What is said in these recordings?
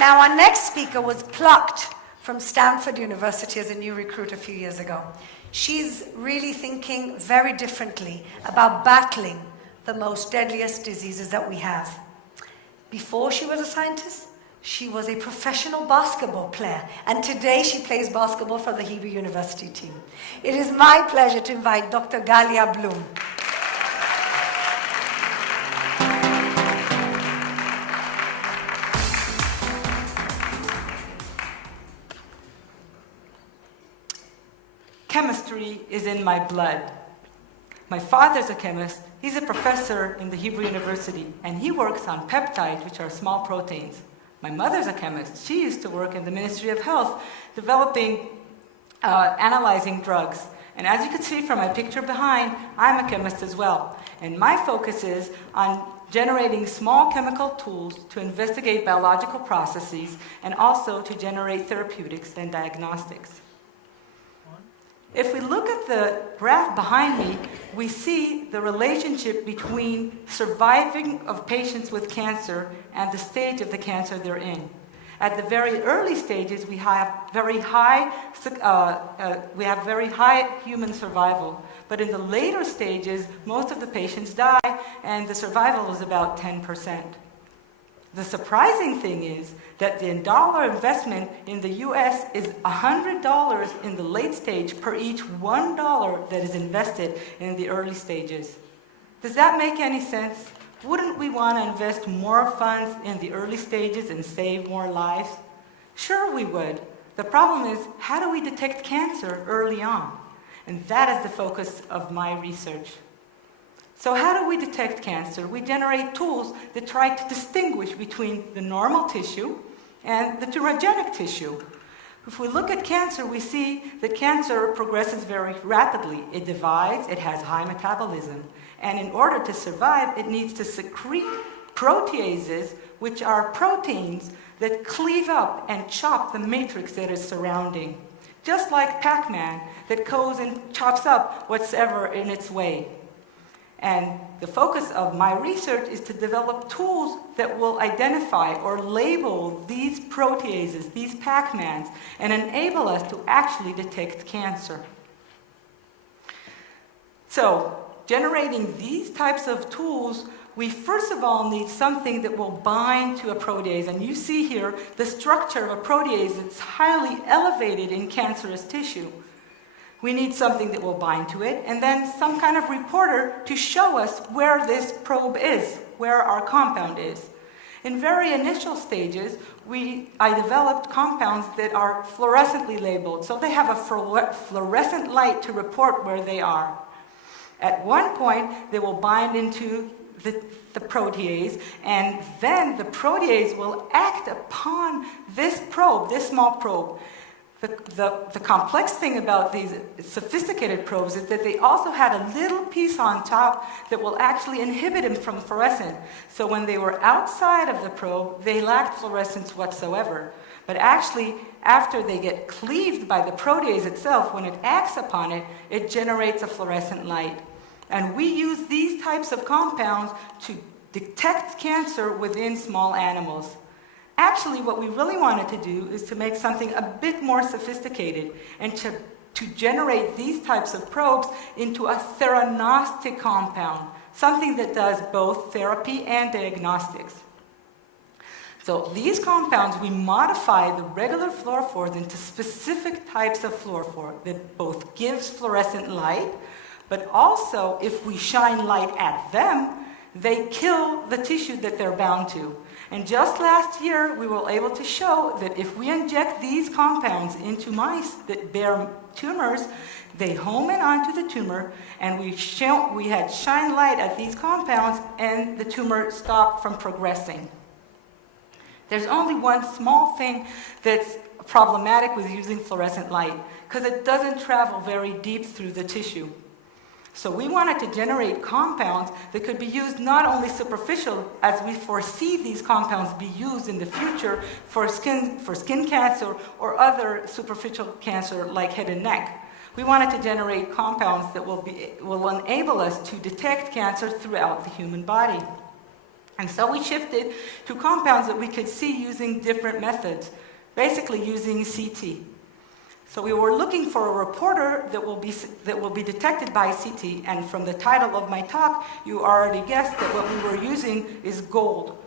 Now, our next speaker was plucked from Stanford University as a new recruit a few years ago. She's really thinking very differently about battling the most deadliest diseases that we have. Before she was a scientist, she was a professional basketball player, and today she plays basketball for the HUJI University team. It is my pleasure to invite Dr. Galia Blum. Chemistry is in my blood. My father's a chemist. He's a professor in the HUJI University, and he works on peptides, which are small proteins. My mother's a chemist. She used to work in the Ministry of Health, analyzing drugs. And as you can see from my picture behind, I'm a chemist as well. And my focus is on generating small chemical tools to investigate biological processes and also to generate therapeutics and diagnostics. If we look at the graph behind me, we see the relationship between surviving of patients with cancer and the stage of the cancer they're in. At the very early stages, we have very high human survival, but in the later stages, most of the patients die, and the survival is about 10%. The surprising thing is that the dollar investment in the US is $100 in the late stage per each $1 that is invested in the early stages. Does that make any sense? Wouldn't we want to invest more funds in the early stages and save more lives? Sure we would. The problem is, how do we detect cancer early on? And that is the focus of my research. So how do we detect cancer? We generate tools that try to distinguish between the normal tissue and the tumorigenic tissue. If we look at cancer, we see that cancer progresses very rapidly. It divides, it has high metabolism, and in order to survive, it needs to secrete proteases, which are proteins that cleave up and chop the matrix that is surrounding. Just like Pac-Man that goes and chops up whatever in its way. And the focus of my research is to develop tools that will identify or label these proteases, these Pac-Mans, and enable us to actually detect cancer. So, generating these types of tools, we first of all need something that will bind to a protease. And you see here the structure of a protease that's highly elevated in cancerous tissue. We need something that will bind to it, and then some kind of reporter to show us where this probe is, where our compound is. In very initial stages, I developed compounds that are fluorescently labeled, so they have a fluorescent light to report where they are. At one point, they will bind into the protease, and then the protease will act upon this probe, this small probe. The complex thing about these sophisticated probes is that they also had a little piece on top that will actually inhibit them from fluorescence. So when they were outside of the probe, they lacked fluorescence whatsoever. But actually, after they get cleaved by the protease itself, when it acts upon it, it generates a fluorescent light. And we use these types of compounds to detect cancer within small animals. Actually, what we really wanted to do is to make something a bit more sophisticated and to generate these types of probes into a theranostic compound, something that does both therapy and diagnostics. So these compounds, we modify the regular fluorophores into specific types of fluorophore that both gives fluorescent light, but also if we shine light at them, they kill the tissue that they're bound to. And just last year, we were able to show that if we inject these compounds into mice that bear tumors, they home in onto the tumor, and we had shine light at these compounds, and the tumor stopped from progressing. There's only one small thing that's problematic with using fluorescent light, because it doesn't travel very deep through the tissue. So we wanted to generate compounds that could be used not only superficial, as we foresee these compounds be used in the future for skin cancer or other superficial cancer like head and neck. We wanted to generate compounds that will enable us to detect cancer throughout the human body. And so we shifted to compounds that we could see using different methods, basically using CT. So we were looking for a reporter that will be detected by CT, and from the title of my talk, you already guessed that what we were using is gold.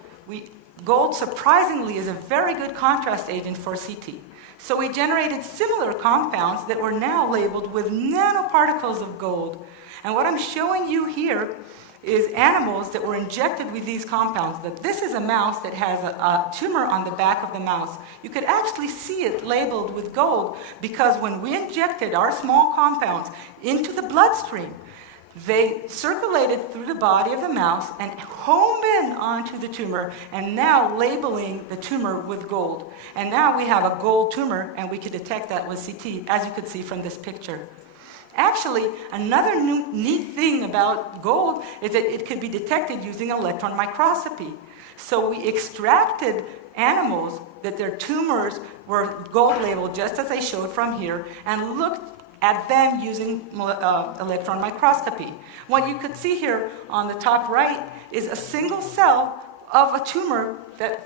Gold, surprisingly, is a very good contrast agent for CT. So we generated similar compounds that were now labeled with nanoparticles of gold. And what I'm showing you here is animals that were injected with these compounds. That this is a mouse that has a tumor on the back of the mouse. You could actually see it labeled with gold because when we injected our small compounds into the bloodstream, they circulated through the body of the mouse and homed in onto the tumor, and now labeling the tumor with gold. And now we have a gold tumor, and we could detect that with CT, as you could see from this picture. Actually, another neat thing about gold is that it could be detected using electron microscopy. So we extracted animals that their tumors were gold labeled, just as I showed from here, and looked at them using electron microscopy. What you could see here on the top right is a single cell of a tumor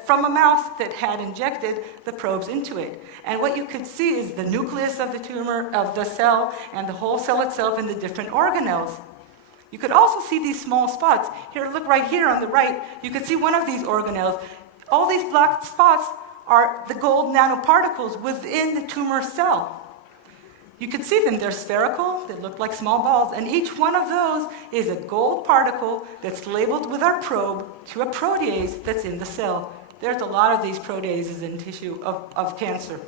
from a mouse that had injected the probes into it. And what you could see is the nucleus of the tumor, of the cell, and the whole cell itself and the different organelles. You could also see these small spots. Here, look right here on the right. You could see one of these organelles. All these black spots are the gold nanoparticles within the tumor cell. You can see them, they're spherical, they look like small balls, and each one of those is a gold particle that's labeled with our probe to a protease that's in the cell. There's a lot of these proteases in tissue of cancer.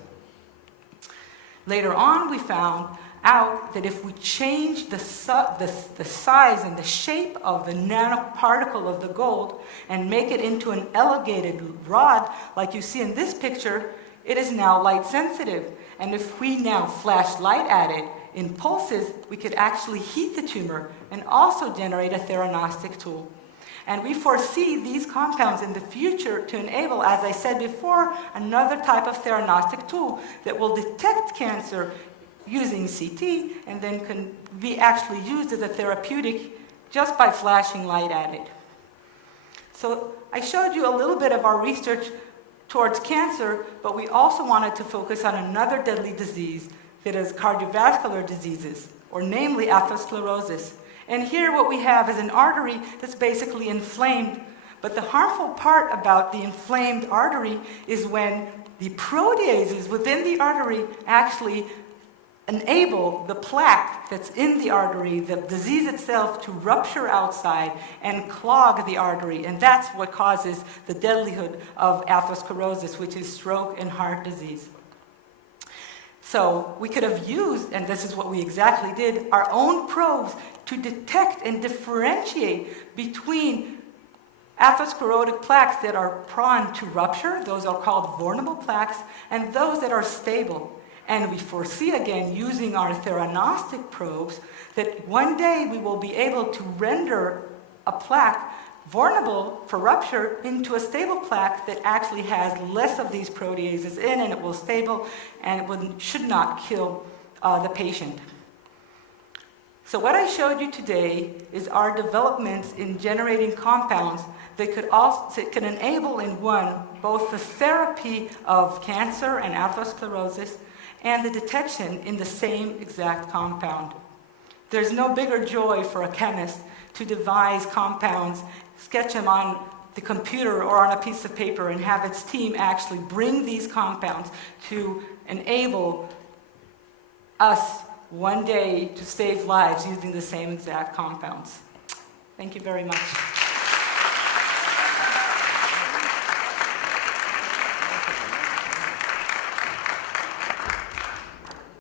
Later on, we found out that if we change the size and the shape of the nanoparticle of the gold and make it into an elongated rod, like you see in this picture, it is now light sensitive. And if we now flash light at it in pulses, we could actually heat the tumor and also generate a theranostic tool. And we foresee these compounds in the future to enable, as I said before, another type of theranostic tool that will detect cancer using CT and then can be actually used as a therapeutic just by flashing light at it. So I showed you a little bit of our research towards cancer, but we also wanted to focus on another deadly disease that is cardiovascular diseases, or namely atherosclerosis. And here what we have is an artery that's basically inflamed, but the harmful part about the inflamed artery is when the proteases within the artery actually enable the plaque that's in the artery, the disease itself, to rupture outside and clog the artery. And that's what causes the deadlihood of atherosclerosis, which is stroke and heart disease. So we could have used, and this is what we exactly did, our own probes to detect and differentiate between atherosclerotic plaques that are prone to rupture, those are called vulnerable plaques, and those that are stable. And we foresee, again, using our theranostic probes, that one day we will be able to render a plaque vulnerable for rupture into a stable plaque that actually has less of these proteases in, and it will stable, and it should not kill the patient. So what I showed you today is our developments in generating compounds that could enable in one both the therapy of cancer and atherosclerosis and the detection in the same exact compound. There's no bigger joy for a chemist to devise compounds, sketch them on the computer or on a piece of paper, and have its team actually bring these compounds to enable us one day to save lives using the same exact compounds. Thank you very much.